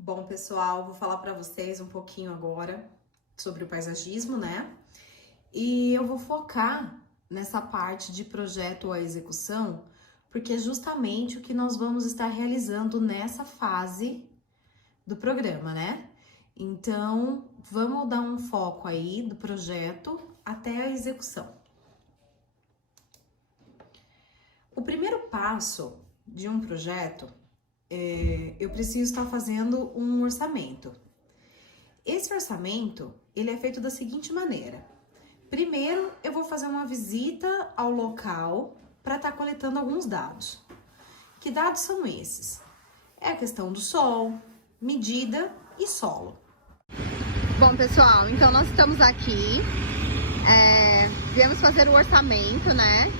Bom, pessoal, vou falar para vocês um pouquinho agora sobre o paisagismo, né? E eu vou focar nessa parte de projeto à execução, porque é justamente o que nós vamos estar realizando nessa fase do programa, né? Então, vamos dar um foco aí do projeto até a execução. O primeiro passo de um projeto eu preciso estar fazendo um orçamento. Esse orçamento, ele é feito da seguinte maneira. Primeiro, eu vou fazer uma visita ao local para estar coletando alguns dados. Que dados são esses? É a questão do sol, medida e solo. Bom, pessoal, então nós estamos aqui, viemos fazer o orçamento, né?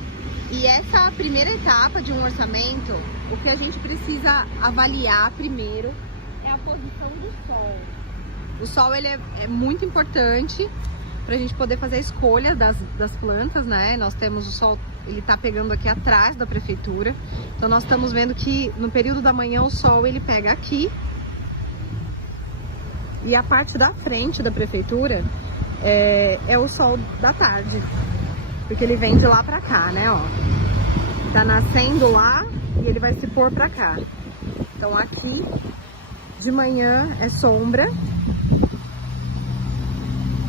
E essa primeira etapa de um orçamento, o que a gente precisa avaliar primeiro é a posição do sol. O sol, ele é muito importante para a gente poder fazer a escolha das plantas, né? Nós temos o sol, ele tá pegando aqui atrás da prefeitura. Então nós estamos vendo que no período da manhã o sol, ele pega aqui. E a parte da frente da prefeitura é o sol da tarde. Porque ele vem de lá pra cá, né, ó. Tá nascendo lá e ele vai se pôr pra cá. Então aqui, de manhã é sombra,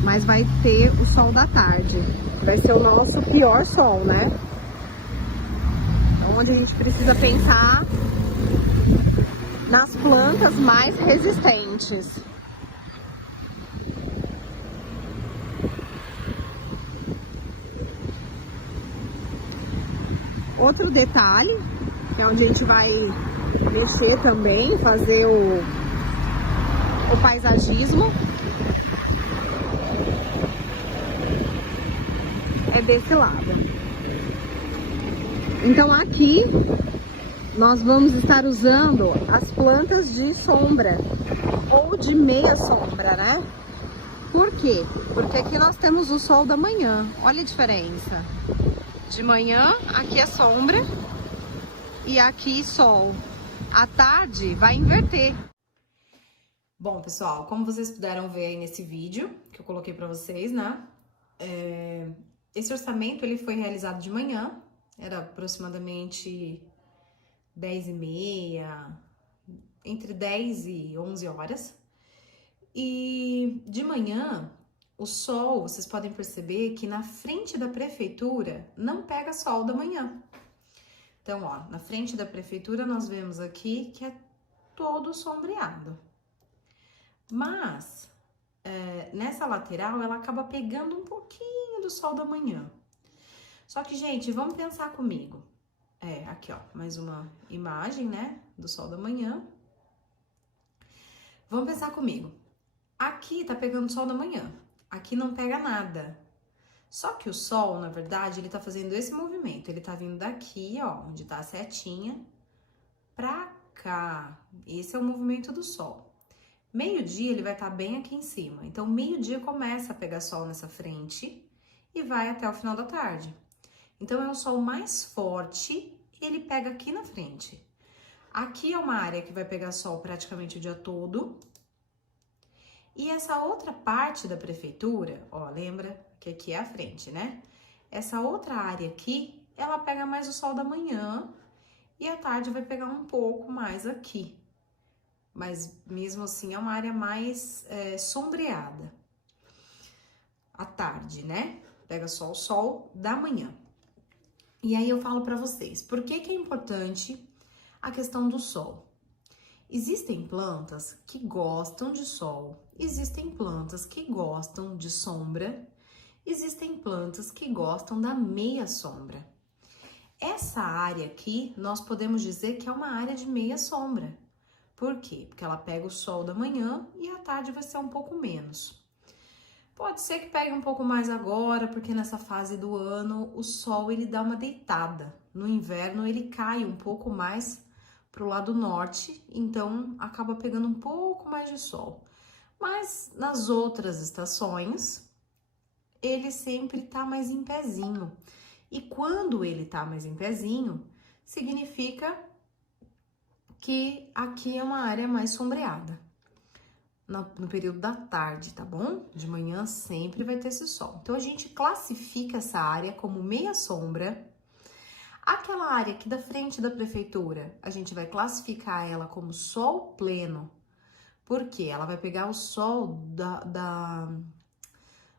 mas vai ter o sol da tarde. Vai ser o nosso pior sol, né? Então, onde a gente precisa pensar nas plantas mais resistentes. Outro detalhe, que é onde a gente vai mexer também, fazer o paisagismo, é desse lado. Então aqui nós vamos estar usando as plantas de sombra ou de meia sombra, né? Por quê? Porque aqui nós temos o sol da manhã, olha a diferença. De manhã, aqui é sombra e aqui sol. À tarde vai inverter. Bom, pessoal, como vocês puderam ver aí nesse vídeo que eu coloquei para vocês, né? Esse orçamento, ele foi realizado de manhã, era aproximadamente 10h30, entre 10 e 11 horas. E de manhã, o sol, vocês podem perceber que na frente da prefeitura não pega sol da manhã. Então, ó, na frente da prefeitura nós vemos aqui que é todo sombreado. Mas, nessa lateral, ela acaba pegando um pouquinho do sol da manhã. Só que, gente, vamos pensar comigo. Aqui, ó, mais uma imagem, né, do sol da manhã. Vamos pensar comigo. Aqui tá pegando sol da manhã. Aqui não pega nada. Só que o sol, na verdade, ele tá fazendo esse movimento. Ele tá vindo daqui, ó, onde tá a setinha, pra cá. Esse é o movimento do sol. Meio-dia ele vai estar bem aqui em cima. Então, meio-dia começa a pegar sol nessa frente e vai até o final da tarde. Então, é o sol mais forte e ele pega aqui na frente. Aqui é uma área que vai pegar sol praticamente o dia todo. E essa outra parte da prefeitura, ó, lembra que aqui é a frente, né? Essa outra área aqui, ela pega mais o sol da manhã e à tarde vai pegar um pouco mais aqui. Mas mesmo assim é uma área mais sombreada. À tarde, né? Pega só o sol da manhã. E aí eu falo pra vocês, por que que é importante a questão do sol? Existem plantas que gostam de sol, existem plantas que gostam de sombra, existem plantas que gostam da meia sombra. Essa área aqui, nós podemos dizer que é uma área de meia sombra. Por quê? Porque ela pega o sol da manhã e à tarde vai ser um pouco menos. Pode ser que pegue um pouco mais agora, porque nessa fase do ano o sol ele dá uma deitada. No inverno ele cai um pouco mais pro lado norte, então acaba pegando um pouco mais de sol. Mas nas outras estações, ele sempre tá mais em pezinho. E quando ele tá mais em pezinho, significa que aqui é uma área mais sombreada. no período da tarde, tá bom? De manhã sempre vai ter esse sol. Então, a gente classifica essa área como meia sombra. Aquela área aqui da frente da prefeitura, a gente vai classificar ela como sol pleno. Por quê? Ela vai pegar o sol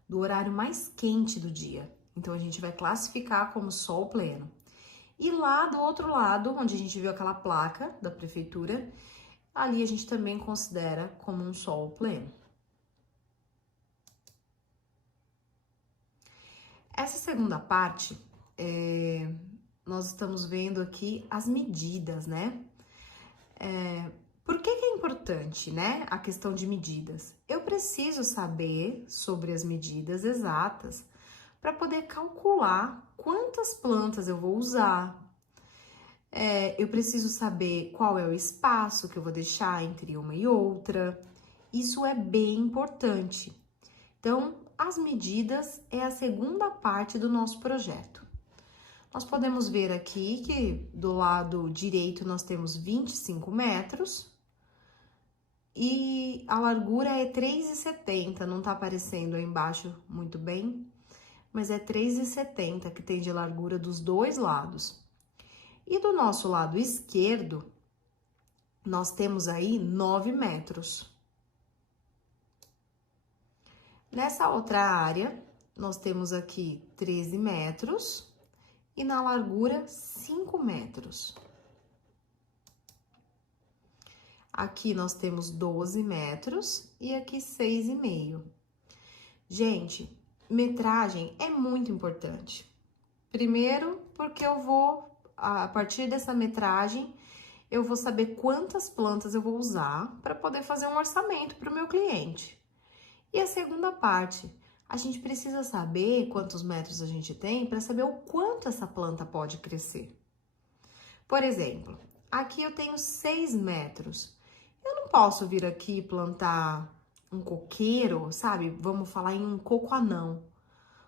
do horário mais quente do dia. Então, a gente vai classificar como sol pleno. E lá do outro lado, onde a gente viu aquela placa da prefeitura, ali a gente também considera como um sol pleno. Essa segunda parte, nós estamos vendo aqui as medidas, né? Por que é importante, né, a questão de medidas? Eu preciso saber sobre as medidas exatas para poder calcular quantas plantas eu vou usar. Eu preciso saber qual é o espaço que eu vou deixar entre uma e outra. Isso é bem importante. Então, as medidas é a segunda parte do nosso projeto. Nós podemos ver aqui que do lado direito nós temos 25 metros e a largura é 3,70, não tá aparecendo aí embaixo muito bem, mas é 3,70 que tem de largura dos dois lados. E do nosso lado esquerdo, nós temos aí 9 metros. Nessa outra área, nós temos aqui 13 metros e na largura 5 metros. Aqui nós temos 12 metros e aqui 6,5. Gente, metragem é muito importante. Primeiro, porque eu vou, a partir dessa metragem, eu vou saber quantas plantas eu vou usar para poder fazer um orçamento para o meu cliente. E a segunda parte, a gente precisa saber quantos metros a gente tem para saber o quanto essa planta pode crescer. Por exemplo, aqui eu tenho 6 metros. Eu não posso vir aqui e plantar um coqueiro, sabe? Vamos falar em um coco-anão.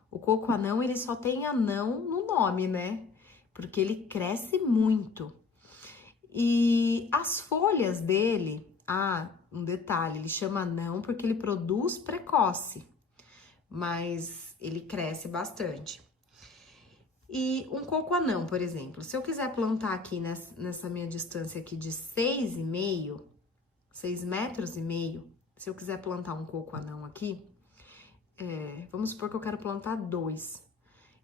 O coco-anão, ele só tem anão no nome, né? Porque ele cresce muito. E as folhas dele, um detalhe, ele chama anão porque ele produz precoce, mas ele cresce bastante. E um coco-anão, por exemplo, se eu quiser plantar aqui nessa minha distância aqui de 6,5 metros, se eu quiser plantar um coco-anão aqui, vamos supor que eu quero plantar 2.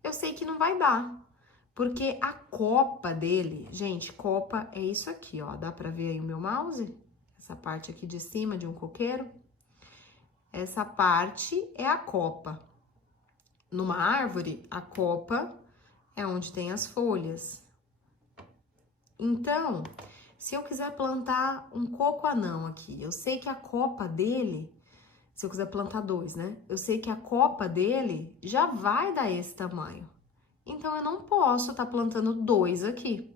Eu sei que não vai dar, porque a copa dele, gente, copa é isso aqui, ó, dá pra ver aí o meu mouse? Essa parte aqui de cima de um coqueiro, essa parte é a copa. Numa árvore, a copa é onde tem as folhas. Então, se eu quiser plantar um coco-anão aqui, eu sei que a copa dele, se eu quiser plantar 2, né? Eu sei que a copa dele já vai dar esse tamanho. Então, eu não posso estar plantando 2 aqui.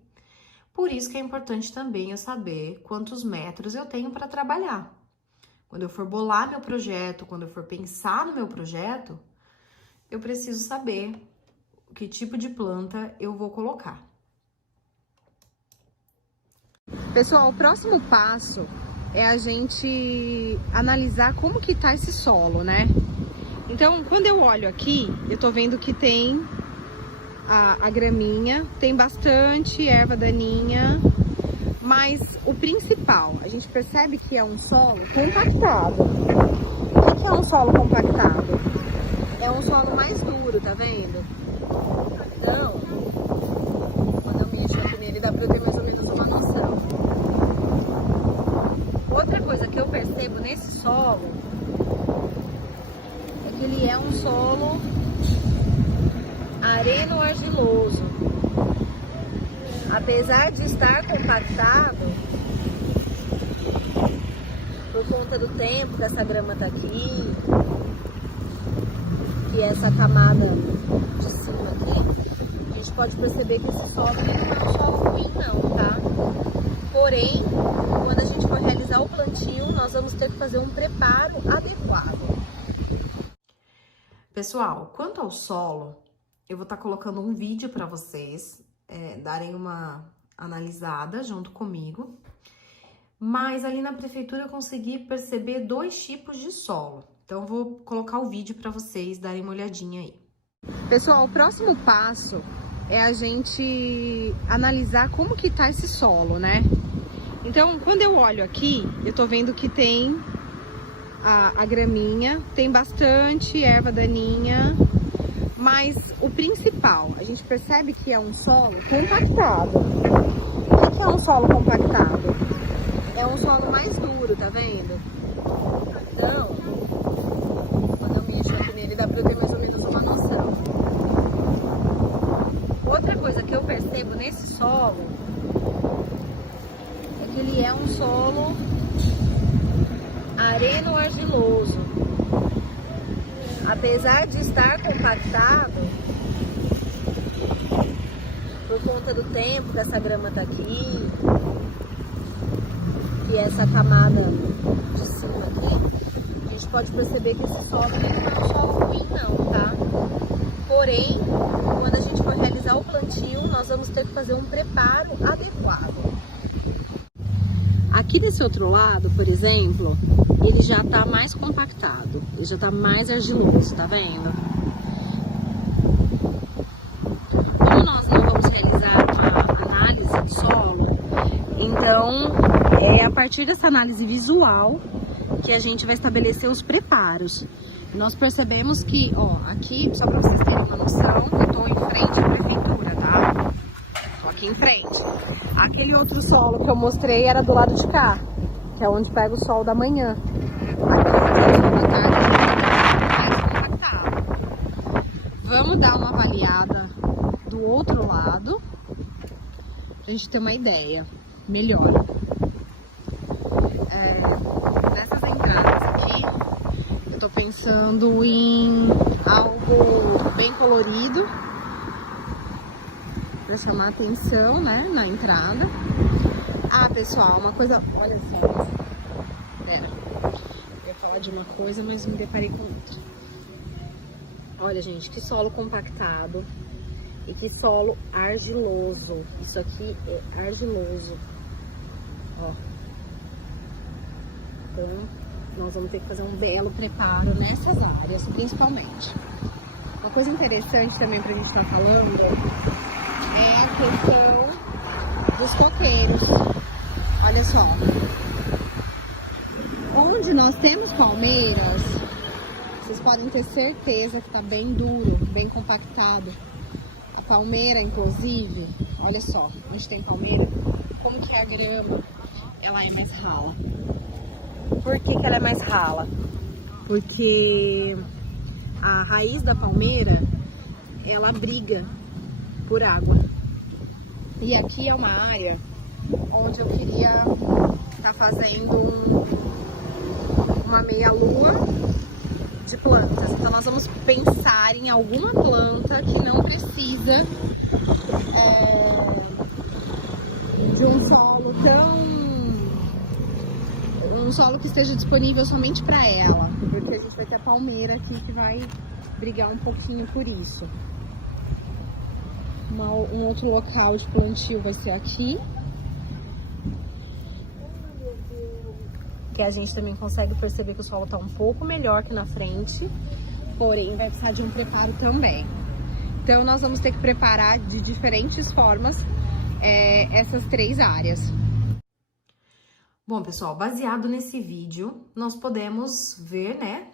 Por isso que é importante também eu saber quantos metros eu tenho para trabalhar. Quando eu for bolar meu projeto, quando eu for pensar no meu projeto, eu preciso saber que tipo de planta eu vou colocar. Pessoal, o próximo passo é a gente analisar como que tá esse solo, né? Então, quando eu olho aqui, eu tô vendo que tem a graminha, tem bastante erva daninha, mas o principal, a gente percebe que é um solo compactado. O que é um solo compactado? É um solo mais duro, tá vendo? Então, quando eu mexo aqui nele, dá pra eu ter mais ou menos uma noção. Outra coisa que eu percebo nesse solo é que ele é um solo areno-argiloso. Apesar de estar compactado, por conta do tempo que essa grama tá aqui, que essa camada de cima aqui, a gente pode perceber que esse solo não é um solo ruim não, tá? Porém, quando a gente for realizar o plantio, nós vamos ter que fazer um preparo adequado. Pessoal, quanto ao solo, eu vou estar colocando um vídeo para vocês darem uma analisada junto comigo. mas ali na prefeitura eu consegui perceber 2 tipos de solo. Então, eu vou colocar o vídeo para vocês darem uma olhadinha aí. Pessoal, o próximo passo é a gente analisar como que tá esse solo, né? Então, quando eu olho aqui, eu tô vendo que tem a graminha, tem bastante erva daninha, mas o principal, a gente percebe que é um solo compactado. O que é um solo compactado? É um solo mais duro, tá vendo? Então, quando eu mexo aqui nele, dá pra eu ter mais ou menos uma noção. Outra coisa que eu percebo nesse solo é que ele é um solo areno-argiloso. Apesar de estar compactado, por conta do tempo dessa grama tá aqui, e essa camada de cima aqui, a gente pode perceber que esse solo não é um solo ruim não, tá? Porém, quando a gente for realizar o plantio, nós vamos ter que fazer um preparo adequado. Aqui desse outro lado, por exemplo, ele já tá mais compactado, ele já tá mais argiloso, tá vendo? Como nós não vamos realizar uma análise de solo, então é a partir dessa análise visual que a gente vai estabelecer os preparos. Nós percebemos que, ó, aqui, só para vocês terem uma noção, eu tô em frente à prefeitura, tá? Tô aqui em frente. Aquele outro solo que eu mostrei era do lado de cá, que é onde pega o sol da manhã. Aqui o sol da tarde mais compactado. Vamos dar uma avaliada do outro lado, pra gente ter uma ideia melhor. Nessas entradas aqui, eu tô pensando em algo bem colorido, pra chamar atenção, né, na entrada. Ah, pessoal, uma coisa, olha só. Pera, eu ia falar de uma coisa, mas me deparei com outra. Olha, gente, que solo compactado e que solo argiloso. Isso aqui é argiloso, ó. Então, nós vamos ter que fazer um belo preparo nessas áreas, principalmente. Uma coisa interessante também pra gente estar falando é a questão dos coqueiros. Olha só. Onde nós temos palmeiras, vocês podem ter certeza que tá bem duro, bem compactado. A palmeira, inclusive, olha só, onde tem palmeira, como que a grama, ela é mais rala. Por que que ela é mais rala? Porque a raiz da palmeira, ela briga por água. E aqui é uma área onde eu queria estar fazendo uma meia-lua de plantas. Então nós vamos pensar em alguma planta que não precisa de um solo um solo que esteja disponível somente para ela, porque a gente vai ter a palmeira aqui que vai brigar um pouquinho por isso. Um outro local de plantio vai ser aqui, que a gente também consegue perceber que o solo está um pouco melhor que na frente, porém vai precisar de um preparo também. Então nós vamos ter que preparar de diferentes formas essas 3 áreas. Bom, pessoal, baseado nesse vídeo, nós podemos ver, né,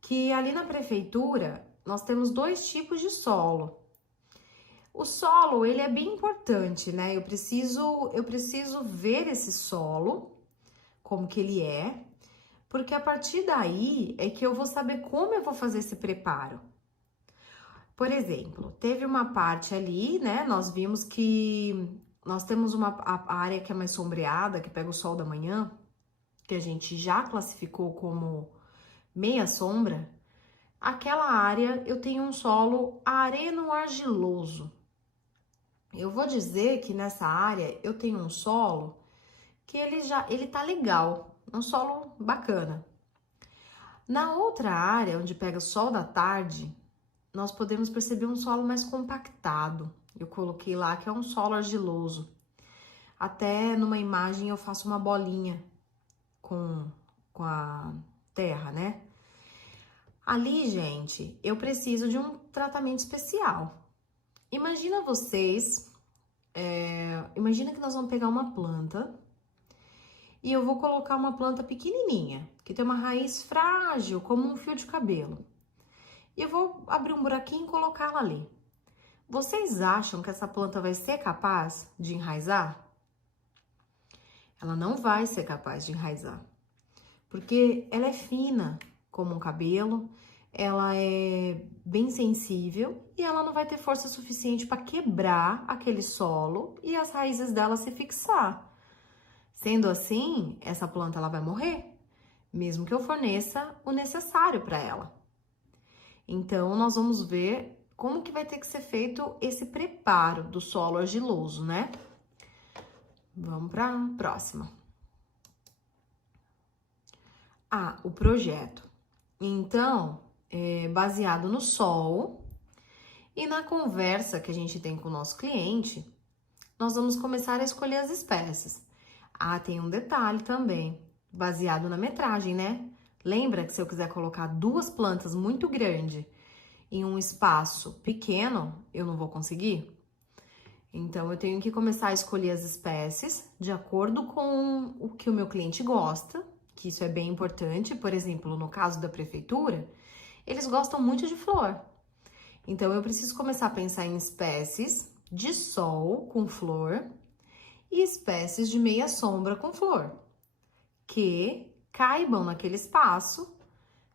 que ali na prefeitura nós temos 2 tipos de solo. O solo, ele é bem importante, né? Eu preciso ver esse solo, como que ele é, porque a partir daí é que eu vou saber como eu vou fazer esse preparo. Por exemplo, teve uma parte ali, né? Nós vimos que nós temos a área que é mais sombreada, que pega o sol da manhã, que a gente já classificou como meia sombra. Aquela área eu tenho um solo areno-argiloso. Eu vou dizer que nessa área eu tenho um solo que ele tá legal, um solo bacana. Na outra área, onde pega o sol da tarde, nós podemos perceber um solo mais compactado. Eu coloquei lá que é um solo argiloso. até numa imagem eu faço uma bolinha com a terra, né? Ali, gente, eu preciso de um tratamento especial. Imagina vocês, imagina que nós vamos pegar uma planta e eu vou colocar uma planta pequenininha, que tem uma raiz frágil, como um fio de cabelo. E eu vou abrir um buraquinho e colocá-la ali. Vocês acham que essa planta vai ser capaz de enraizar? Ela não vai ser capaz de enraizar, porque ela é fina como um cabelo, ela é bem sensível e ela não vai ter força suficiente para quebrar aquele solo e as raízes dela se fixar. Sendo assim, essa planta ela vai morrer, mesmo que eu forneça o necessário para ela. Então, nós vamos ver como que vai ter que ser feito esse preparo do solo argiloso, né? Vamos para a próxima. O projeto. Então, baseado no sol e na conversa que a gente tem com o nosso cliente, nós vamos começar a escolher as espécies. Tem um detalhe também, baseado na metragem, né? Lembra que se eu quiser colocar 2 plantas muito grandes em um espaço pequeno, eu não vou conseguir? Então, eu tenho que começar a escolher as espécies de acordo com o que o meu cliente gosta, que isso é bem importante. Por exemplo, no caso da prefeitura, eles gostam muito de flor. Então, eu preciso começar a pensar em espécies de sol com flor e espécies de meia sombra com flor, que caibam naquele espaço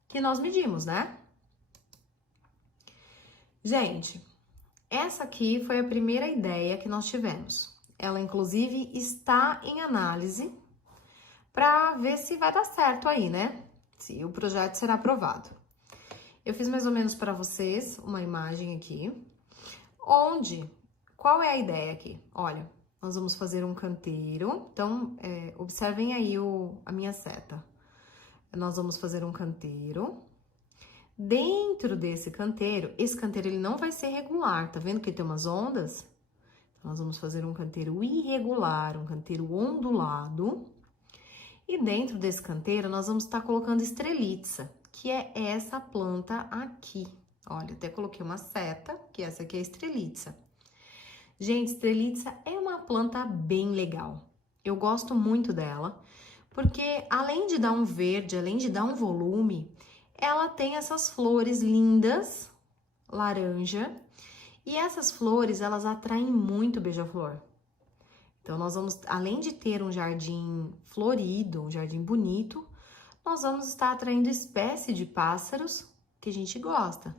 que nós medimos, né? Gente, essa aqui foi a primeira ideia que nós tivemos. Ela, inclusive, está em análise para ver se vai dar certo aí, né? Se o projeto será aprovado. Eu fiz mais ou menos para vocês uma imagem aqui, qual é a ideia aqui? Olha, nós vamos fazer um canteiro, então, observem aí a minha seta. Nós vamos fazer um canteiro. Dentro desse canteiro, esse canteiro ele não vai ser regular, tá vendo que tem umas ondas? Nós vamos fazer um canteiro irregular, um canteiro ondulado. E dentro desse canteiro, nós vamos estar colocando estrelitza, que é essa planta aqui. Olha, até coloquei uma seta, que essa aqui é a estrelitza. Gente, estrelitza é uma planta bem legal. Eu gosto muito dela, porque além de dar um verde, além de dar um volume, ela tem essas flores lindas, laranja, e essas flores, elas atraem muito beija-flor. Então, nós vamos, além de ter um jardim florido, um jardim bonito, nós vamos estar atraindo espécie de pássaros que a gente gosta.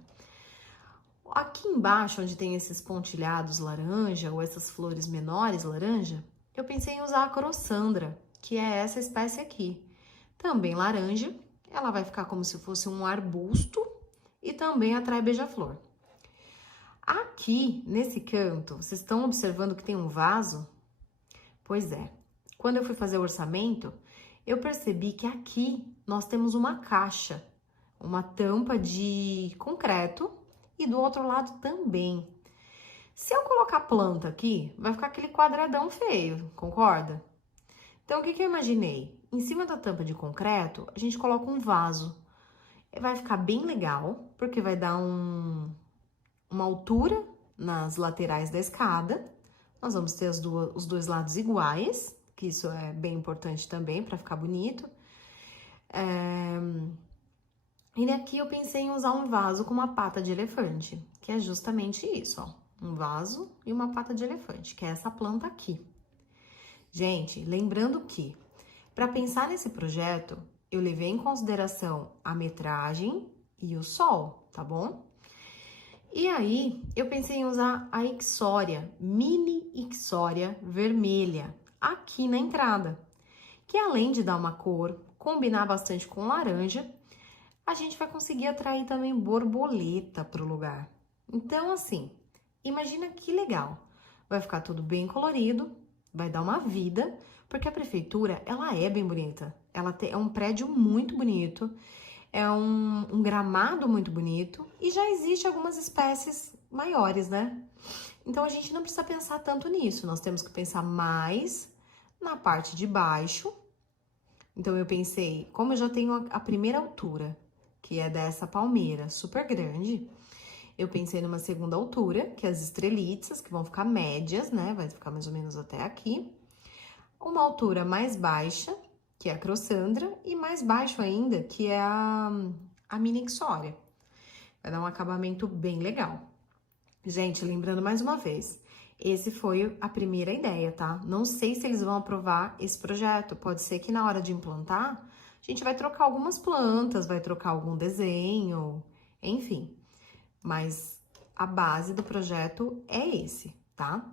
Aqui embaixo, onde tem esses pontilhados laranja, ou essas flores menores laranja, eu pensei em usar a crossandra, que é essa espécie aqui. Também laranja, ela vai ficar como se fosse um arbusto e também atrai beija-flor. Aqui, nesse canto, vocês estão observando que tem um vaso? Pois é, quando eu fui fazer o orçamento, eu percebi que aqui nós temos uma caixa, uma tampa de concreto e do outro lado também. Se eu colocar planta aqui, vai ficar aquele quadradão feio, concorda? Então, o que eu imaginei? Em cima da tampa de concreto, a gente coloca um vaso. Vai ficar bem legal, porque vai dar uma altura nas laterais da escada. Nós vamos ter os dois lados iguais, que isso é bem importante também para ficar bonito. E aqui eu pensei em usar um vaso com uma pata de elefante, que é justamente isso, ó. Um vaso e uma pata de elefante, que é essa planta aqui. Gente, lembrando que, para pensar nesse projeto, eu levei em consideração a metragem e o sol, tá bom? E aí, eu pensei em usar a ixória, mini ixória vermelha, aqui na entrada, que além de dar uma cor, combinar bastante com laranja, a gente vai conseguir atrair também borboleta para o lugar. Então, assim, imagina que legal. Vai ficar tudo bem colorido, vai dar uma vida, porque a prefeitura, ela é bem bonita. Ela é um prédio muito bonito, é um gramado muito bonito e já existe algumas espécies maiores, né? Então, a gente não precisa pensar tanto nisso, nós temos que pensar mais na parte de baixo. Então, eu pensei, como eu já tenho a primeira altura, que é dessa palmeira super grande, eu pensei numa segunda altura, que é as estrelitas, que vão ficar médias, né? Vai ficar mais ou menos até aqui. Uma altura mais baixa, que é a Crossandra, e mais baixo ainda, que é a Mini Ixória. Vai dar um acabamento bem legal. Gente, lembrando mais uma vez, esse foi a primeira ideia, tá? Não sei se eles vão aprovar esse projeto. Pode ser que na hora de implantar, a gente vai trocar algumas plantas, vai trocar algum desenho, enfim. Mas a base do projeto é esse, tá?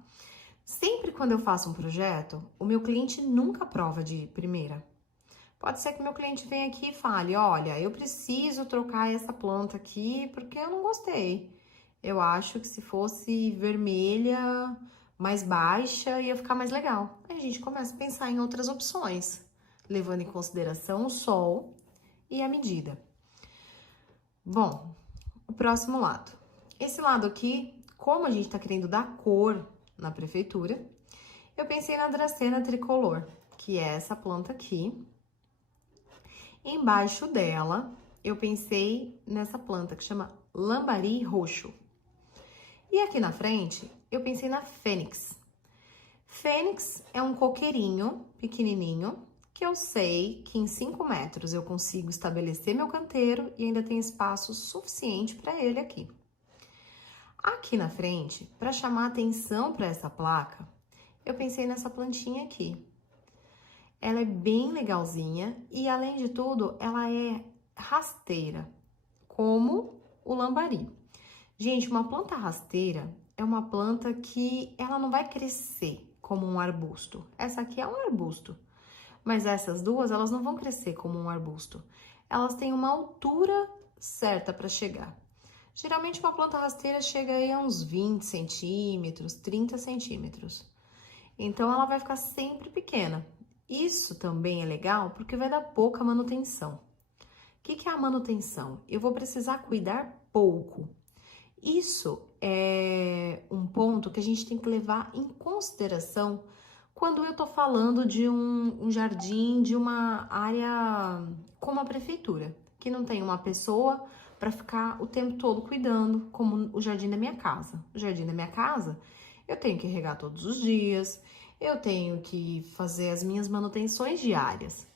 Sempre quando eu faço um projeto, o meu cliente nunca aprova de primeira. Pode ser que meu cliente venha aqui e fale, olha, eu preciso trocar essa planta aqui porque eu não gostei. Eu acho que se fosse vermelha, mais baixa, ia ficar mais legal. Aí a gente começa a pensar em outras opções, levando em consideração o sol e a medida. Bom, o próximo lado. Esse lado aqui, como a gente tá querendo dar cor na prefeitura, eu pensei na Dracena tricolor, que é essa planta aqui. Embaixo dela, eu pensei nessa planta que chama Lambari roxo. E aqui na frente, eu pensei na Fênix. Fênix é um coqueirinho pequenininho, que eu sei que em 5 metros eu consigo estabelecer meu canteiro e ainda tem espaço suficiente para ele aqui. Aqui na frente, para chamar atenção para essa placa, eu pensei nessa plantinha aqui. Ela é bem legalzinha e, além de tudo, ela é rasteira, como o lambari. Gente, uma planta rasteira é uma planta que ela não vai crescer como um arbusto. Essa aqui é um arbusto, mas essas duas, elas não vão crescer como um arbusto. Elas têm uma altura certa para chegar. Geralmente, uma planta rasteira chega aí a uns 20 centímetros, 30 centímetros. Então, ela vai ficar sempre pequena. Isso também é legal porque vai dar pouca manutenção. O que é a manutenção? Eu vou precisar cuidar pouco. Isso é um ponto que a gente tem que levar em consideração quando eu tô falando de um jardim, de uma área como a prefeitura, que não tem uma pessoa para ficar o tempo todo cuidando, como o jardim da minha casa. O jardim da minha casa, eu tenho que regar todos os dias, eu tenho que fazer as minhas manutenções diárias.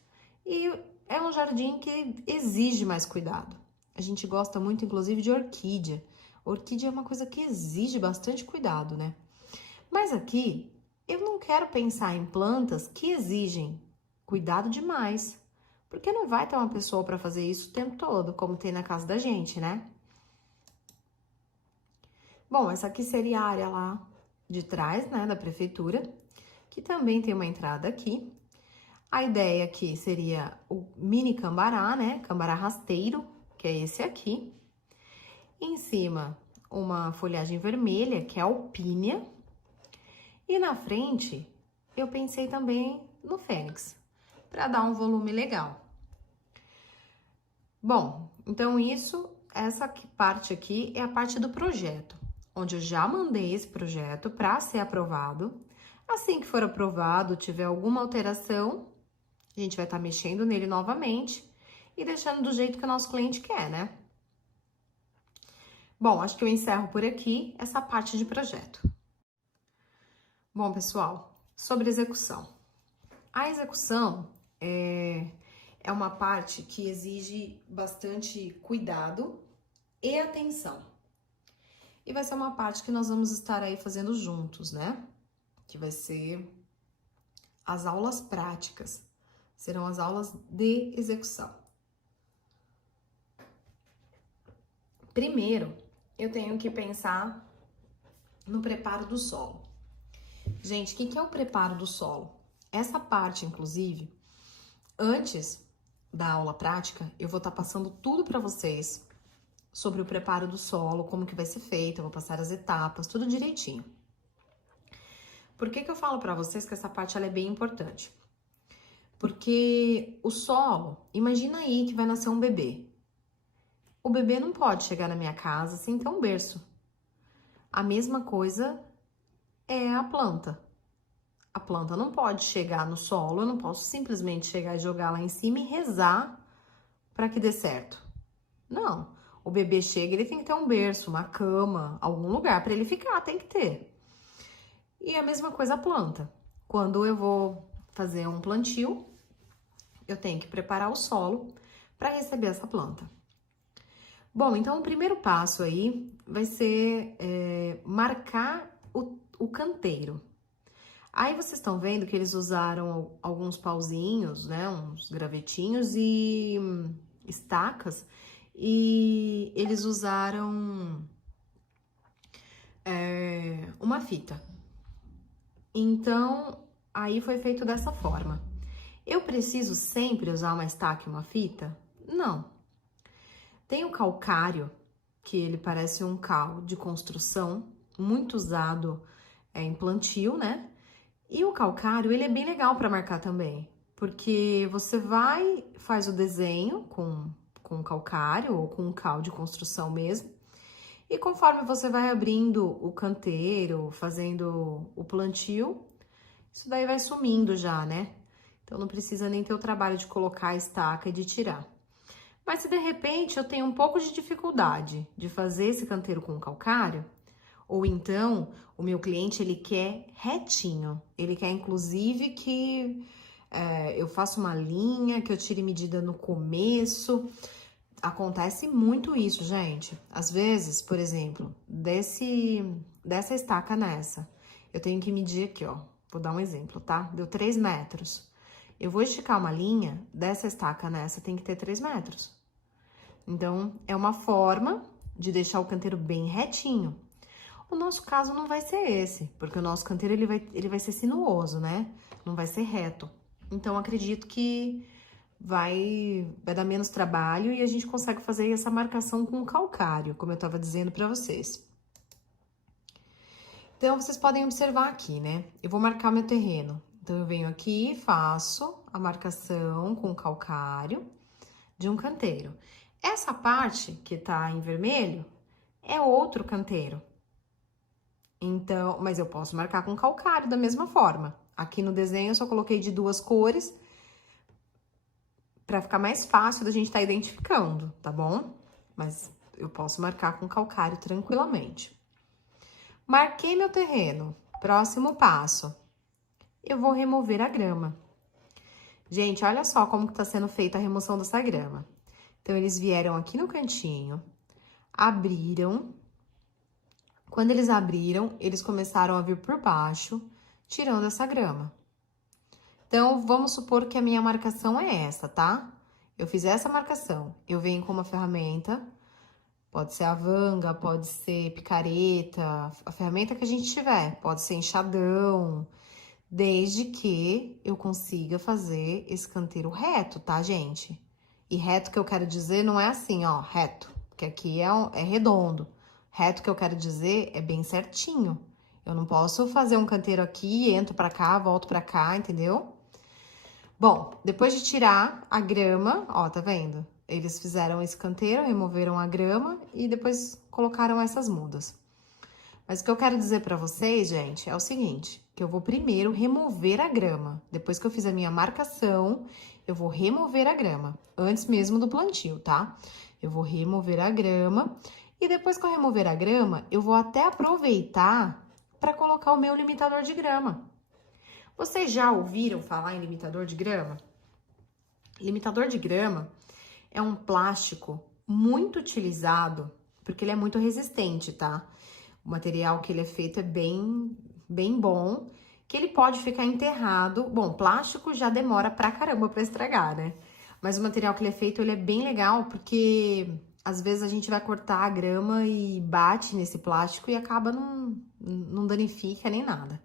E é um jardim que exige mais cuidado. A gente gosta muito, inclusive, de orquídea. Orquídea é uma coisa que exige bastante cuidado, né? Mas aqui, eu não quero pensar em plantas que exigem cuidado demais, porque não vai ter uma pessoa para fazer isso o tempo todo, como tem na casa da gente, né? Bom, essa aqui seria a área lá de trás, né, da prefeitura, que também tem uma entrada aqui. A ideia aqui seria o mini cambará, né, cambará rasteiro, que é esse aqui. Em cima, uma folhagem vermelha, que é a alpínia. E na frente, eu pensei também no fênix, para dar um volume legal. Bom, então essa parte aqui é a parte do projeto, onde eu já mandei esse projeto para ser aprovado. Assim que for aprovado, tiver alguma alteração, a gente vai estar mexendo nele novamente e deixando do jeito que o nosso cliente quer, né? Bom, acho que eu encerro por aqui essa parte de projeto. Bom, pessoal, sobre execução. A execução é uma parte que exige bastante cuidado e atenção. E vai ser uma parte que nós vamos estar aí fazendo juntos, né? Que vai ser as aulas práticas. Serão as aulas de execução. Primeiro, eu tenho que pensar no preparo do solo. Gente, o que é o preparo do solo? Essa parte, inclusive, antes da aula prática, eu vou estar passando tudo para vocês sobre o preparo do solo, como que vai ser feito, eu vou passar as etapas, tudo direitinho. Por que eu falo para vocês que essa parte ela é bem importante? Porque o solo, imagina aí que vai nascer um bebê. O bebê não pode chegar na minha casa sem ter um berço. A mesma coisa é a planta. A planta não pode chegar no solo, eu não posso simplesmente chegar e jogar lá em cima e rezar para que dê certo. Não, o bebê chega, ele tem que ter um berço, uma cama, algum lugar para ele ficar, tem que ter. E a mesma coisa a planta. Quando eu vou fazer um plantio, eu tenho que preparar o solo para receber essa planta. Bom, então o primeiro passo aí vai ser marcar o canteiro. Aí vocês estão vendo que eles usaram alguns pauzinhos, né, uns gravetinhos e estacas, e eles usaram uma fita. Então, aí foi feito dessa forma. Eu preciso sempre usar uma estaca e uma fita? Não. Tem o calcário, que ele parece um cal de construção, muito usado em plantio, né? E o calcário, ele é bem legal para marcar também, porque você vai, faz o desenho com calcário ou com um cal de construção mesmo, e conforme você vai abrindo o canteiro, fazendo o plantio, isso daí vai sumindo já, né? Então não precisa nem ter o trabalho de colocar a estaca e de tirar. Mas se de repente eu tenho um pouco de dificuldade de fazer esse canteiro com calcário, ou então o meu cliente ele quer retinho, ele quer inclusive que eu faça uma linha, que eu tire medida no começo. Acontece muito isso, gente. Às vezes, por exemplo, dessa estaca nessa, eu tenho que medir aqui, ó. Vou dar um exemplo, tá? Deu 3 metros. Eu vou esticar uma linha, dessa estaca nessa tem que ter 3 metros. Então, é uma forma de deixar o canteiro bem retinho. O nosso caso não vai ser esse, porque o nosso canteiro ele vai ser sinuoso, né? Não vai ser reto. Então, acredito que vai dar menos trabalho e a gente consegue fazer essa marcação com calcário, como eu tava dizendo pra vocês. Então, vocês podem observar aqui, né? Eu vou marcar meu terreno. Então, eu venho aqui e faço a marcação com calcário de um canteiro. Essa parte que tá em vermelho é outro canteiro. Então, mas eu posso marcar com calcário da mesma forma. Aqui no desenho eu só coloquei de 2 cores para ficar mais fácil da gente estar identificando, tá bom? Mas eu posso marcar com calcário tranquilamente. Marquei meu terreno. Próximo passo. Eu vou remover a grama. Gente, olha só como que tá sendo feita a remoção dessa grama. Então, eles vieram aqui no cantinho, abriram. Quando eles abriram, eles começaram a vir por baixo, tirando essa grama. Então, vamos supor que a minha marcação é essa, tá? Eu fiz essa marcação, eu venho com uma ferramenta, pode ser a vanga, pode ser picareta, a ferramenta que a gente tiver, pode ser enxadão, desde que eu consiga fazer esse canteiro reto, tá, gente? E reto que eu quero dizer não é assim, ó, reto, porque aqui é redondo. Reto que eu quero dizer é bem certinho. Eu não posso fazer um canteiro aqui, entro pra cá, volto pra cá, entendeu? Bom, depois de tirar a grama, ó, tá vendo? Eles fizeram esse canteiro, removeram a grama e depois colocaram essas mudas. Mas o que eu quero dizer pra vocês, gente, é o seguinte, que eu vou primeiro remover a grama. Depois que eu fiz a minha marcação, eu vou remover a grama, antes mesmo do plantio, tá? Eu vou remover a grama. E depois que eu remover a grama, eu vou até aproveitar para colocar o meu limitador de grama. Vocês já ouviram falar em limitador de grama? Limitador de grama é um plástico muito utilizado, porque ele é muito resistente, tá? O material que ele é feito é bem bom, que ele pode ficar enterrado. Bom, plástico já demora pra caramba pra estragar, né? Mas o material que ele é feito, ele é bem legal, porque às vezes a gente vai cortar a grama e bate nesse plástico e acaba não danifica nem nada.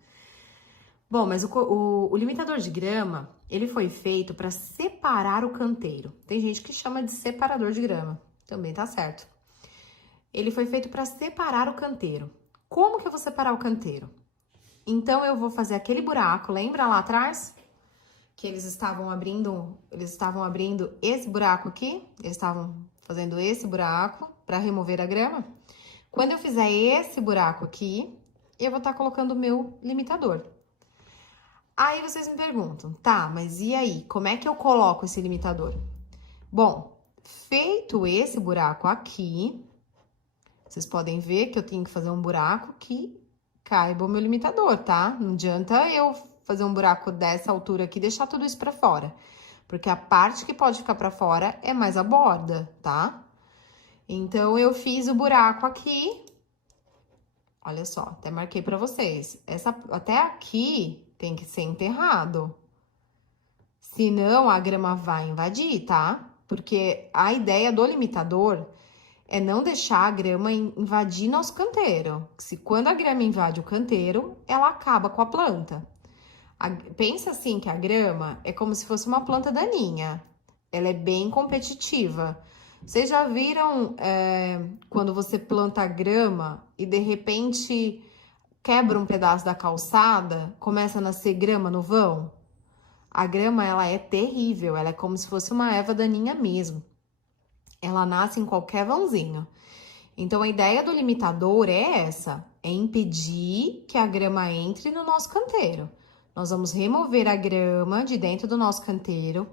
Bom, mas o limitador de grama, ele foi feito para separar o canteiro. Tem gente que chama de separador de grama, também tá certo. Ele foi feito para separar o canteiro. Como que eu vou separar o canteiro? Então, eu vou fazer aquele buraco, lembra lá atrás? Que eles estavam abrindo esse buraco aqui, eles estavam fazendo esse buraco para remover a grama. Quando eu fizer esse buraco aqui, eu vou estar colocando o meu limitador. Aí vocês me perguntam, tá, mas e aí? Como é que eu coloco esse limitador? Bom, feito esse buraco aqui, vocês podem ver que eu tenho que fazer um buraco que caiba o meu limitador, tá? Não adianta eu fazer um buraco dessa altura aqui e deixar tudo isso pra fora. Porque a parte que pode ficar pra fora é mais a borda, tá? Então, eu fiz o buraco aqui. Olha só, até marquei pra vocês. Até aqui tem que ser enterrado. Senão, a grama vai invadir, tá? Porque a ideia do limitador é não deixar a grama invadir nosso canteiro. Se quando a grama invade o canteiro, ela acaba com a planta. Pensa assim que a grama é como se fosse uma planta daninha. Ela é bem competitiva. Vocês já viram quando você planta grama e de repente quebra um pedaço da calçada, começa a nascer grama no vão? A grama, ela é terrível, ela é como se fosse uma erva daninha mesmo. Ela nasce em qualquer vãozinho. Então, a ideia do limitador é essa, é impedir que a grama entre no nosso canteiro. Nós vamos remover a grama de dentro do nosso canteiro,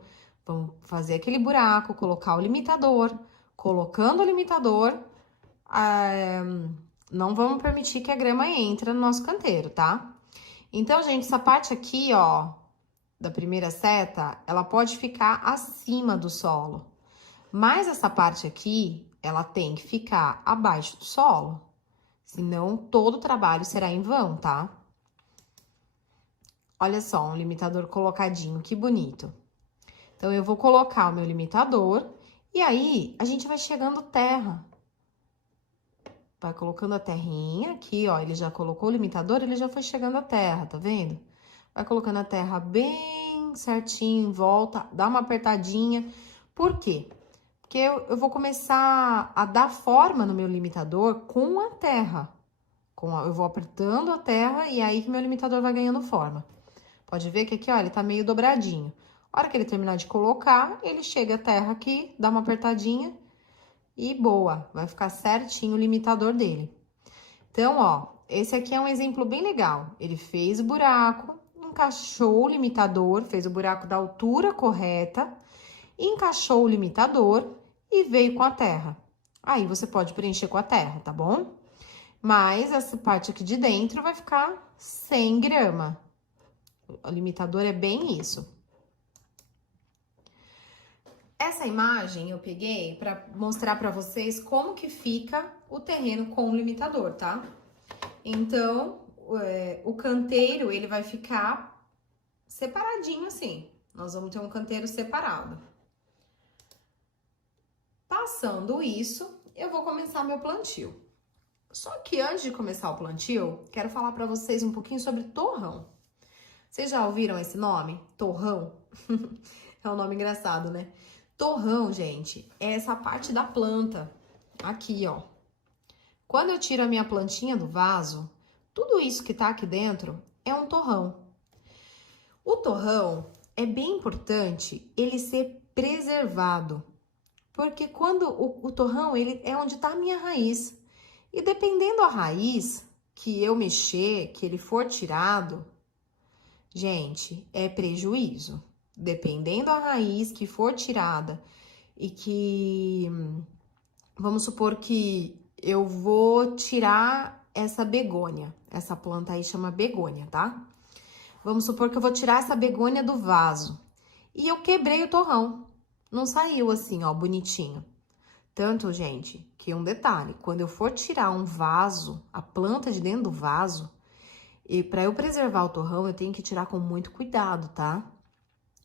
vamos fazer aquele buraco, colocar o limitador. Colocando o limitador, não vamos permitir que a grama entre no nosso canteiro, tá? Então, gente, essa parte aqui, ó, da primeira seta, ela pode ficar acima do solo. Mas essa parte aqui, ela tem que ficar abaixo do solo. Senão, todo o trabalho será em vão, tá? Olha só, um limitador colocadinho, que bonito. Então, eu vou colocar o meu limitador e aí a gente vai chegando terra. Vai colocando a terrinha aqui, ó. Ele já colocou o limitador, ele já foi chegando a terra, tá vendo? Vai colocando a terra bem certinho em volta, dá uma apertadinha. Por quê? Porque eu vou começar a dar forma no meu limitador com a terra. Eu vou apertando a terra e aí que meu limitador vai ganhando forma. Pode ver que aqui, ó, ele tá meio dobradinho. A hora que ele terminar de colocar, ele chega a terra aqui, dá uma apertadinha e boa. Vai ficar certinho o limitador dele. Então, ó, esse aqui é um exemplo bem legal. Ele fez o buraco, encaixou o limitador, fez o buraco da altura correta, encaixou o limitador e veio com a terra. Aí, você pode preencher com a terra, tá bom? Mas essa parte aqui de dentro vai ficar sem grama. O limitador é bem isso. Essa imagem eu peguei para mostrar para vocês como que fica o terreno com o limitador, tá? Então, o canteiro, ele vai ficar separadinho assim. Nós vamos ter um canteiro separado. Passando isso, eu vou começar meu plantio. Só que antes de começar o plantio, quero falar para vocês um pouquinho sobre torrão. Vocês já ouviram esse nome? Torrão? É um nome engraçado, né? Torrão, gente, é essa parte da planta. Aqui, ó. Quando eu tiro a minha plantinha do vaso, tudo isso que tá aqui dentro é um torrão. O torrão é bem importante ele ser preservado. Porque quando o torrão, ele é onde tá a minha raiz. E dependendo da raiz que eu mexer, que ele for tirado, gente, é prejuízo. Dependendo da raiz que for tirada e que... Vamos supor que eu vou tirar essa begônia. Essa planta aí chama begônia, tá? Vamos supor que eu vou tirar essa begônia do vaso. E eu quebrei o torrão. Não saiu assim, ó, bonitinho. Tanto, gente, que um detalhe. Quando eu for tirar um vaso, a planta de dentro do vaso, e para eu preservar o torrão, eu tenho que tirar com muito cuidado, tá?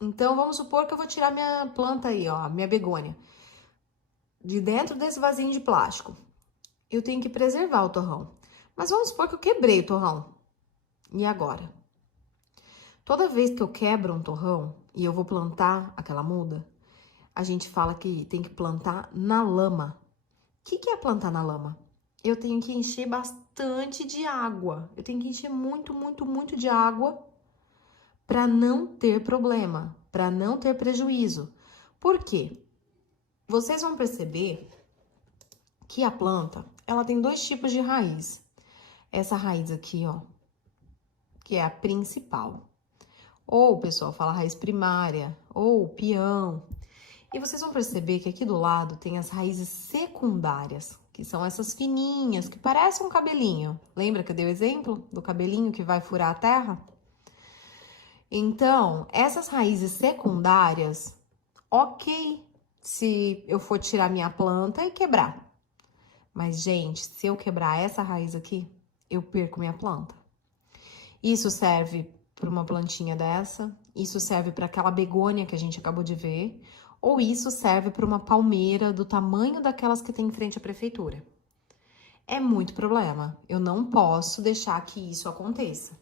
Então, vamos supor que eu vou tirar minha planta aí, ó, minha begônia, de dentro desse vasinho de plástico. Eu tenho que preservar o torrão. Mas vamos supor que eu quebrei o torrão. E agora? Toda vez que eu quebro um torrão e eu vou plantar aquela muda, a gente fala que tem que plantar na lama. O que é plantar na lama? Eu tenho que encher bastante de água. Eu tenho que encher muito, muito, muito de água para não ter problema, para não ter prejuízo. Por quê? Vocês vão perceber que a planta, ela tem dois tipos de raiz. Essa raiz aqui, ó, que é a principal. ou o pessoal fala raiz primária, ou peão. E vocês vão perceber que aqui do lado tem as raízes secundárias, que são essas fininhas, que parecem um cabelinho. Lembra que eu dei o exemplo do cabelinho que vai furar a terra? Então, essas raízes secundárias, ok, se eu for tirar minha planta e quebrar. Mas, gente, se eu quebrar essa raiz aqui, eu perco minha planta. Isso serve para uma plantinha dessa, isso serve para aquela begônia que a gente acabou de ver, ou isso serve para uma palmeira do tamanho daquelas que tem em frente à prefeitura. É muito problema. Eu não posso deixar que isso aconteça.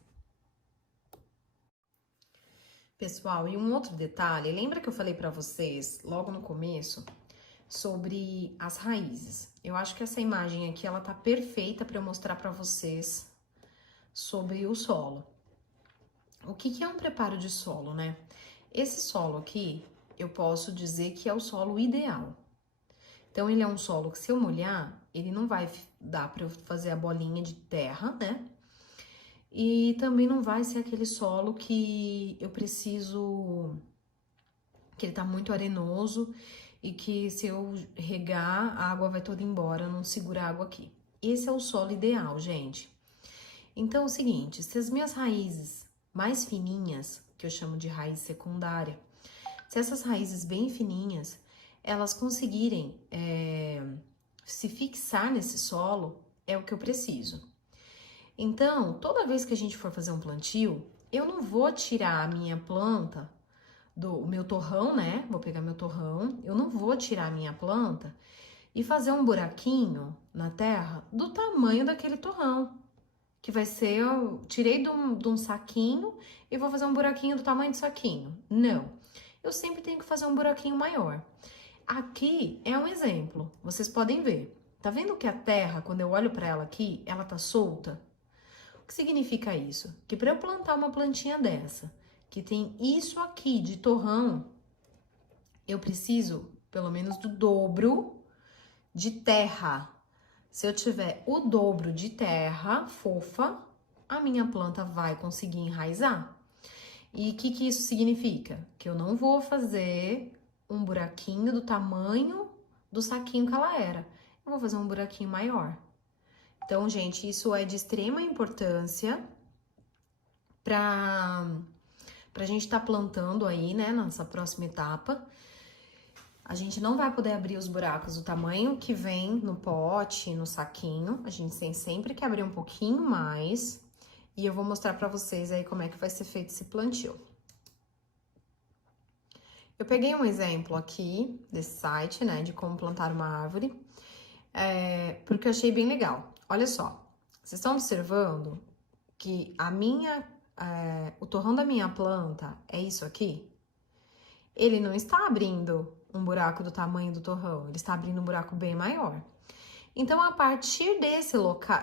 Pessoal, e um outro detalhe, lembra que eu falei para vocês logo no começo sobre as raízes? Eu acho que essa imagem aqui, ela tá perfeita para eu mostrar para vocês sobre o solo. O que é um preparo de solo, né? Esse solo aqui, eu posso dizer que é o solo ideal. Então, ele é um solo que se eu molhar, ele não vai dar para eu fazer a bolinha de terra, né? E também não vai ser aquele solo que eu preciso, que ele tá muito arenoso e que se eu regar, a água vai toda embora, não segura a água aqui. Esse é o solo ideal, gente. Então, é o seguinte, se as minhas raízes mais fininhas, que eu chamo de raiz secundária, se essas raízes bem fininhas, elas conseguirem se fixar nesse solo, é o que eu preciso. Então, toda vez que a gente for fazer um plantio, eu não vou tirar a minha planta do meu torrão, né? Vou pegar meu torrão, eu não vou tirar a minha planta e fazer um buraquinho na terra do tamanho daquele torrão. Que vai ser, eu tirei de um saquinho e vou fazer um buraquinho do tamanho do saquinho. Não, eu sempre tenho que fazer um buraquinho maior. Aqui é um exemplo, vocês podem ver. Tá vendo que a terra, quando eu olho para ela aqui, ela tá solta? O que significa isso? Que para eu plantar uma plantinha dessa, que tem isso aqui de torrão, eu preciso pelo menos do dobro de terra. Se eu tiver o dobro de terra fofa, a minha planta vai conseguir enraizar. E o que isso significa? Que eu não vou fazer um buraquinho do tamanho do saquinho que ela era. Eu vou fazer um buraquinho maior. Então, gente, isso é de extrema importância pra gente estar plantando aí, né, nessa próxima etapa. A gente não vai poder abrir os buracos do tamanho que vem no pote, no saquinho. A gente tem sempre que abrir um pouquinho mais. E eu vou mostrar pra vocês aí como é que vai ser feito esse plantio. Eu peguei um exemplo aqui desse site, né, de como plantar uma árvore, porque eu achei bem legal. Olha só, vocês estão observando que o torrão da minha planta é isso aqui? Ele não está abrindo um buraco do tamanho do torrão, ele está abrindo um buraco bem maior. Então, a partir desse local,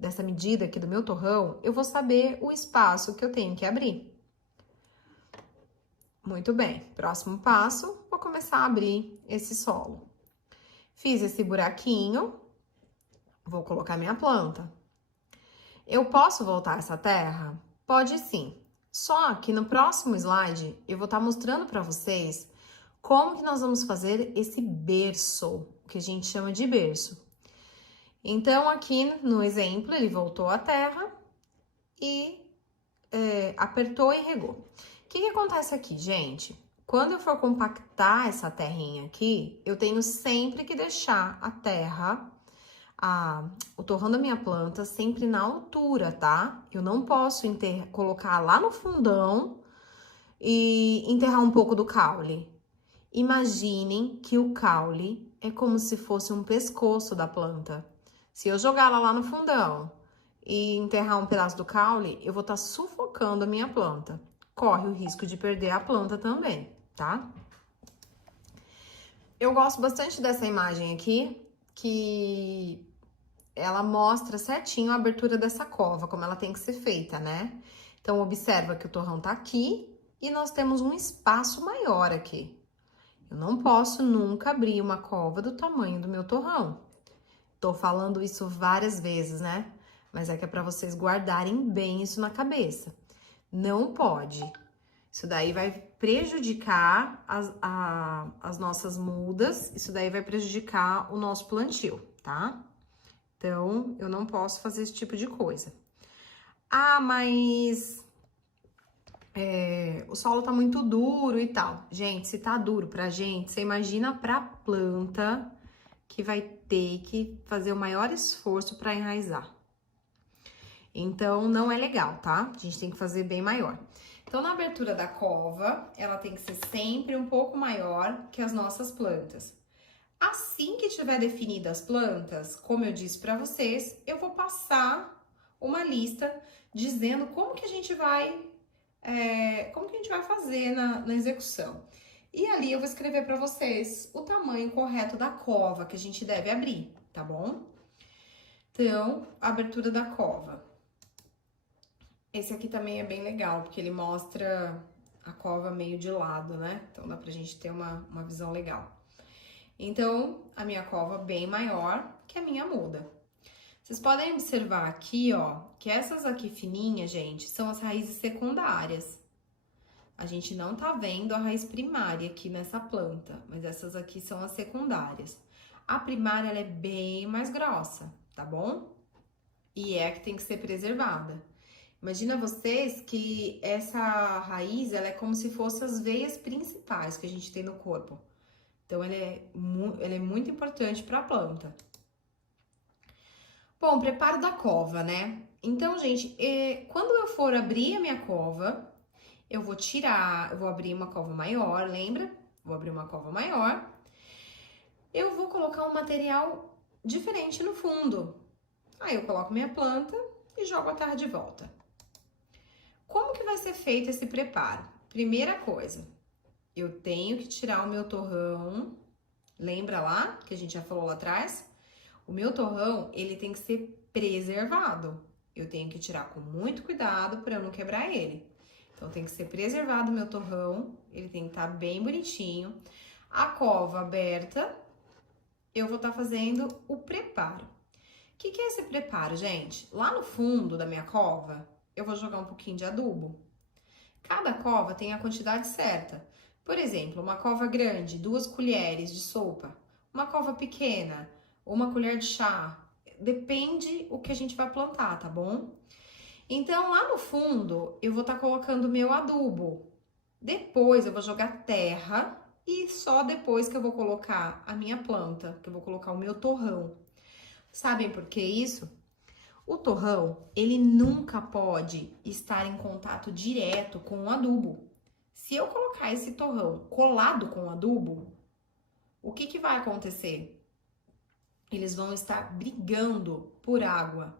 dessa medida aqui do meu torrão, eu vou saber o espaço que eu tenho que abrir. Muito bem, próximo passo, vou começar a abrir esse solo. Fiz esse buraquinho, vou colocar minha planta. Eu posso voltar essa terra? Pode sim. Só que no próximo slide, eu vou estar mostrando para vocês como que nós vamos fazer esse berço, o que a gente chama de berço. Então, aqui no exemplo, ele voltou à terra e apertou e regou. O que acontece aqui, gente? Quando eu for compactar essa terrinha aqui, eu tenho sempre que deixar a terra, o torrão da minha planta, sempre na altura, tá? Eu não posso colocar lá no fundão e enterrar um pouco do caule. Imaginem que o caule é como se fosse um pescoço da planta. Se eu jogar ela lá no fundão e enterrar um pedaço do caule, eu vou estar sufocando a minha planta. Corre o risco de perder a planta também, tá? Eu gosto bastante dessa imagem aqui, que ela mostra certinho a abertura dessa cova, como ela tem que ser feita, né? Então, observa que o torrão tá aqui e nós temos um espaço maior aqui. Eu não posso nunca abrir uma cova do tamanho do meu torrão. Tô falando isso várias vezes, né? Mas é que é para vocês guardarem bem isso na cabeça. Não pode. Isso daí vai prejudicar as nossas mudas, isso daí vai prejudicar o nosso plantio, tá? Então, eu não posso fazer esse tipo de coisa. Ah, mas o solo tá muito duro e tal. Gente, se tá duro pra gente, você imagina pra planta que vai ter que fazer o maior esforço pra enraizar. Então, não é legal, tá? A gente tem que fazer bem maior. Então, na abertura da cova, ela tem que ser sempre um pouco maior que as nossas plantas. Assim que tiver definidas as plantas, como eu disse para vocês, eu vou passar uma lista dizendo como que a gente vai fazer na execução. E ali eu vou escrever para vocês o tamanho correto da cova que a gente deve abrir, tá bom? Então, a abertura da cova. Esse aqui também é bem legal, porque ele mostra a cova meio de lado, né? Então, dá pra gente ter uma visão legal. Então, a minha cova bem maior que a minha muda. Vocês podem observar aqui, ó, que essas aqui fininhas, gente, são as raízes secundárias. A gente não tá vendo a raiz primária aqui nessa planta, mas essas aqui são as secundárias. A primária, ela é bem mais grossa, tá bom? E é a que tem que ser preservada. Imagina vocês que essa raiz, ela é como se fossem as veias principais que a gente tem no corpo. Então, ela é muito importante para a planta. Bom, preparo da cova, né? Então, gente, quando eu for abrir a minha cova, eu vou abrir uma cova maior, lembra? Vou abrir uma cova maior. Eu vou colocar um material diferente no fundo. Aí, eu coloco minha planta e jogo a terra de volta. Como que vai ser feito esse preparo? Primeira coisa, eu tenho que tirar o meu torrão. Lembra lá que a gente já falou lá atrás? O meu torrão, ele tem que ser preservado. Eu tenho que tirar com muito cuidado para eu não quebrar ele. Então, tem que ser preservado o meu torrão. Ele tem que estar bem bonitinho. A cova aberta, eu vou estar fazendo o preparo. O que é esse preparo, gente? Lá no fundo da minha cova, eu vou jogar um pouquinho de adubo. Cada cova tem a quantidade certa. Por exemplo, uma cova grande, 2 colheres de sopa. Uma cova pequena, 1 colher de chá. Depende o que a gente vai plantar, tá bom? Então, lá no fundo, eu vou estar colocando o meu adubo. Depois, eu vou jogar terra e só depois que eu vou colocar a minha planta, que eu vou colocar o meu torrão. Sabem por que isso? O torrão, ele nunca pode estar em contato direto com o adubo. Se eu colocar esse torrão colado com o adubo, o que vai acontecer? Eles vão estar brigando por água.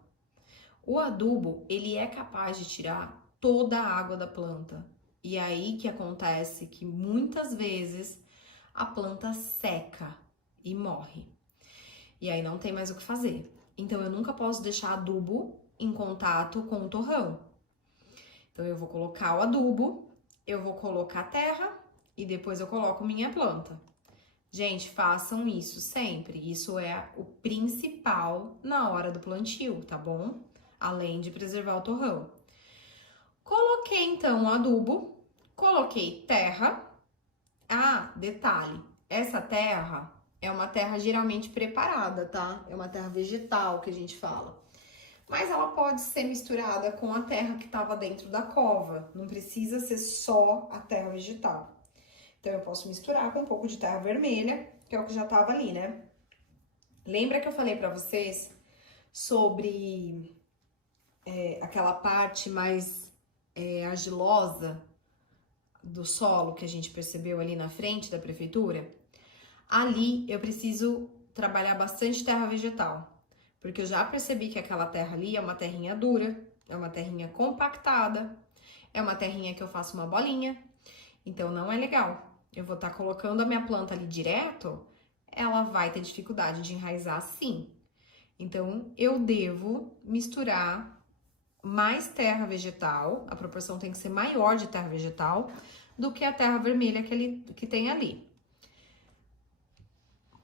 O adubo, ele é capaz de tirar toda a água da planta. E aí que acontece que muitas vezes a planta seca e morre. E aí não tem mais o que fazer. Então, eu nunca posso deixar adubo em contato com o torrão. Então, eu vou colocar o adubo, eu vou colocar terra e depois eu coloco minha planta. Gente, façam isso sempre. Isso é o principal na hora do plantio, tá bom? Além de preservar o torrão. Coloquei, então, o adubo, coloquei terra. Ah, detalhe, essa terra é uma terra geralmente preparada, tá? É uma terra vegetal que a gente fala. Mas ela pode ser misturada com a terra que estava dentro da cova. Não precisa ser só a terra vegetal. Então, eu posso misturar com um pouco de terra vermelha, que é o que já estava ali, né? Lembra que eu falei para vocês sobre aquela parte mais argilosa do solo que a gente percebeu ali na frente da prefeitura? Ali eu preciso trabalhar bastante terra vegetal, porque eu já percebi que aquela terra ali é uma terrinha dura, é uma terrinha compactada, é uma terrinha que eu faço uma bolinha, então não é legal. Eu vou estar colocando a minha planta ali direto, ela vai ter dificuldade de enraizar sim. Então, eu devo misturar mais terra vegetal, a proporção tem que ser maior de terra vegetal do que a terra vermelha que tem ali.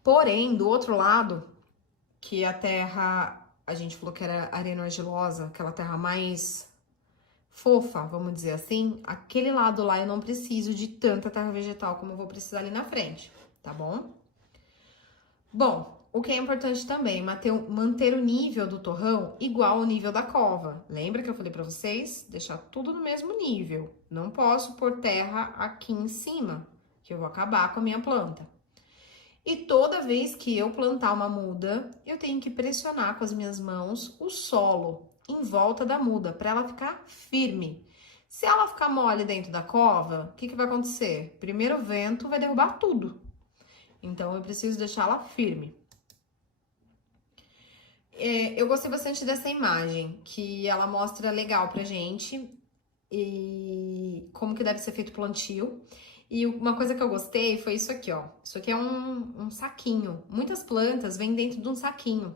Porém, do outro lado, que a terra, a gente falou que era areno argilosa, aquela terra mais fofa, vamos dizer assim, aquele lado lá eu não preciso de tanta terra vegetal como eu vou precisar ali na frente, tá bom? Bom, o que é importante também é manter o nível do torrão igual ao nível da cova. Lembra que eu falei pra vocês? Deixar tudo no mesmo nível. Não posso pôr terra aqui em cima, que eu vou acabar com a minha planta. E toda vez que eu plantar uma muda, eu tenho que pressionar com as minhas mãos o solo em volta da muda, para ela ficar firme. Se ela ficar mole dentro da cova, o que vai acontecer? Primeiro o vento vai derrubar tudo. Então, eu preciso deixá-la firme. Eu gostei bastante dessa imagem, que ela mostra legal pra gente e como que deve ser feito o plantio. E uma coisa que eu gostei foi isso aqui, ó. Isso aqui é um saquinho. Muitas plantas vêm dentro de um saquinho.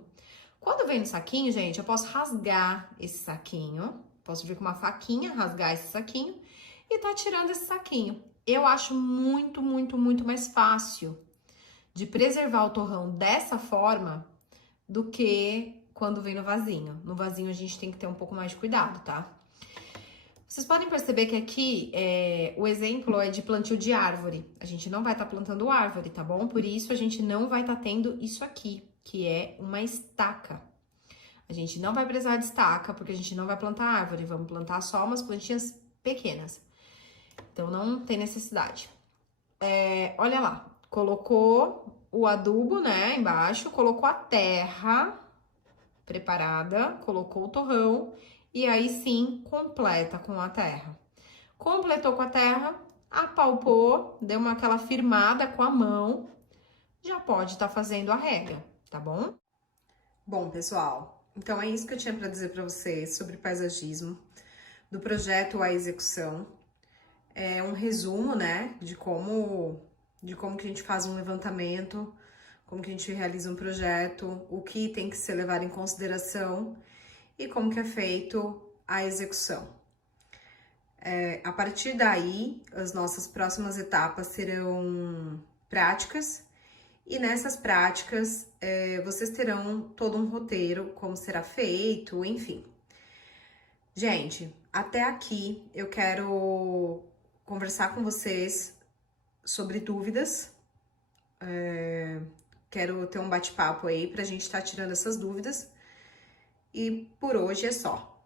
Quando vem no saquinho, gente, eu posso rasgar esse saquinho. Posso vir com uma faquinha, rasgar esse saquinho e tá tirando esse saquinho. Eu acho muito, muito, muito mais fácil de preservar o torrão dessa forma do que quando vem no vasinho. No vasinho a gente tem que ter um pouco mais de cuidado, tá? Vocês podem perceber que aqui o exemplo é de plantio de árvore. A gente não vai estar plantando árvore, tá bom? Por isso a gente não vai estar tendo isso aqui, que é uma estaca. A gente não vai precisar de estaca, porque a gente não vai plantar árvore. Vamos plantar só umas plantinhas pequenas. Então não tem necessidade. Olha lá. Colocou o adubo, né, embaixo, colocou a terra preparada, colocou o torrão e aí sim completa com a terra. Completou com a terra, apalpou, deu aquela firmada com a mão, já pode estar fazendo a rega, tá bom? Bom, pessoal, então é isso que eu tinha para dizer para vocês sobre paisagismo, do projeto à execução. É um resumo, né, de como que a gente faz um levantamento, como que a gente realiza um projeto, o que tem que ser levado em consideração e como que é feito a execução. A partir daí, as nossas próximas etapas serão práticas e nessas práticas vocês terão todo um roteiro, como será feito, enfim. Gente, até aqui eu quero conversar com vocês sobre dúvidas. Quero ter um bate-papo aí pra gente estar tirando essas dúvidas. E por hoje é só.